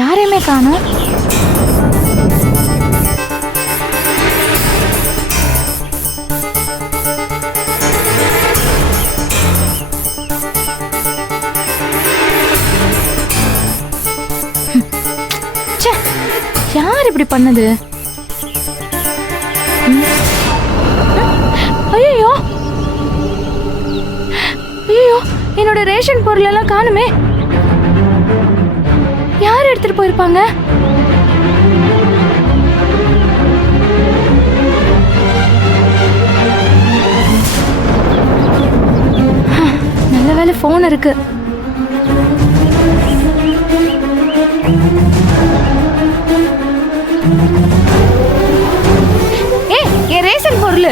யாரையுமே காணோம். யார் இப்படி பண்ணது? ஐயோ ஐயோ, என்னோட ரேஷன் பொருள் எல்லாம் காணுமே. யார் எடுத்துட்டு போயிருப்பாங்க? நல்ல வேளை போன் இருக்கு. என் ரேஷன் பொருள்.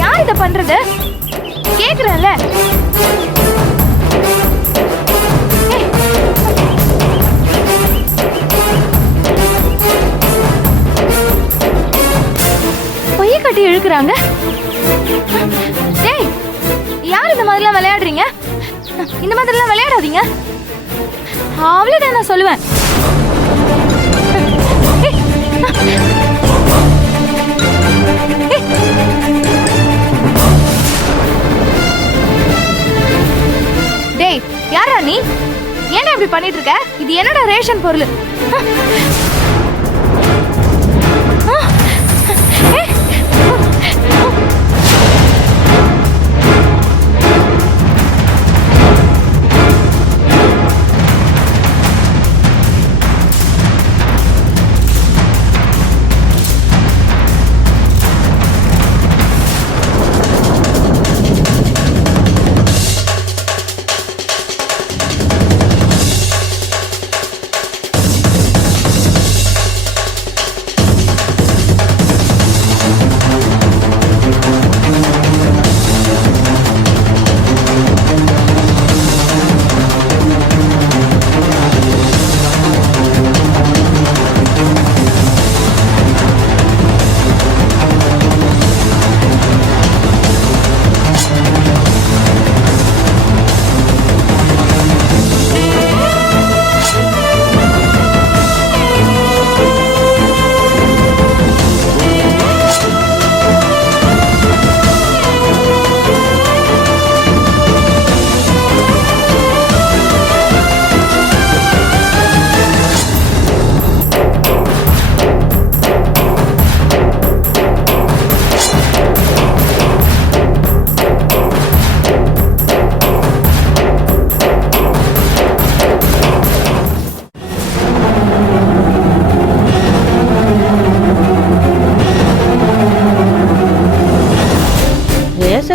யார் இத பண்றது? கேக்குறேன்ல. கட்டி இழுக்குறாங்க. டேய், யார் இந்த மாதிரிலாம் விளையாடுறீங்க? இந்த மாதிரிலாம் விளையாடாதீங்க. அவ்வளவுதான் நான் சொல்லுவேன். டேய், யாரா நீ? ஏன்டா இப்படி பண்ணிட்டு இருக்க? இது என்னடா ரேஷன் பொருள்?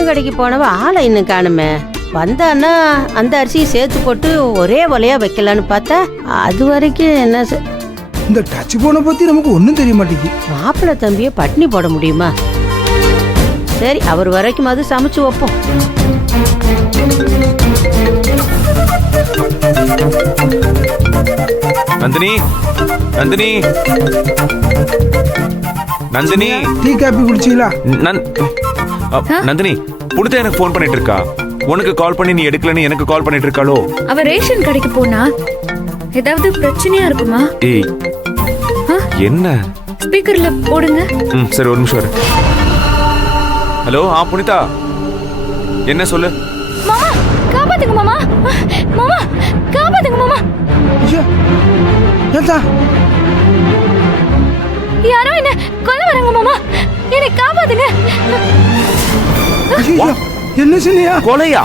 கடைக்கு போனவ ஆளை இன்னும் காணுமே. வந்தான்னா அந்த அரிசியை சேர்த்து போட்டு ஒரே ஒலையா வைக்கலான்னு பார்த்தா அது வரைக்கும் என்ன இந்த டச் போனை பத்தி நமக்கு ஒன்றும் தெரிய மாட்டேங்குது. மாப்பிள்ளை தம்பியை பட்டினி போட முடியுமா? சரி, அவர் வரைக்கும் அது சமைச்சு வைப்போம். நந்தினி, நந்தினி, நந்தினி, டீ காபி குடிச்சீங்களா? நந்தினி, புனிதா எனக்கு போன் பண்ணிட்டு இருக்கா. உனக்கு கால் பண்ணி நீ எடுக்கலன்னு எனக்கு கால் பண்ணிட்டு இருக்காளோ? அவ ரேஷன் கடைக்கு போனா ஏதாவது பிரச்சனையா இருக்குமா? ஏய், என்ன? ஸ்பீக்கர்ல போடுங்க. சரி, ஒரு நிமிஷம் இரு. ஹலோ, புனிதா, என்ன சொல்லு? மாமா, காப்பாத்துங்க மாமா. மாமா, காப்பாத்துங்க மாமா. ஏதா யாரோ என்ன கொல்ல வராங்க மாமா. என்னை காப்பாத்துங்க. என்ன சொன்னியா? கொலையா?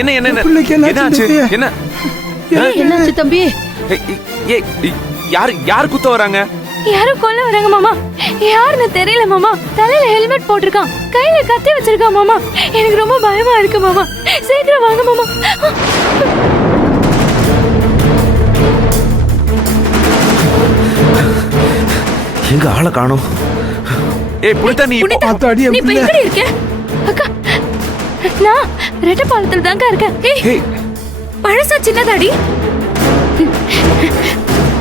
என்ன என்ன என்னாச்சு? என்ன என்னாச்சு தம்பி? யார் குத்த வராங்க? யாரும் கொல்ல வராங்க மாமா. யாருன்னு தெரியல மாமா. தலையில ஹெல்மெட் போட்டிருக்கான், கையில கத்தி வச்சிருக்கான் மாமா. எனக்கு ரொம்ப பயமா இருக்கு மாமா. சீக்கிரம் வாங்க மாமா. எங்க ஆளை காணோம். ஏய் புனிதா, நீ இப்ப எங்க இருக்க? அக்கா, நான் ரெட்டபாலத்துல தாங்க இருக்கேன். ஏய், பழசா சின்னதாடி?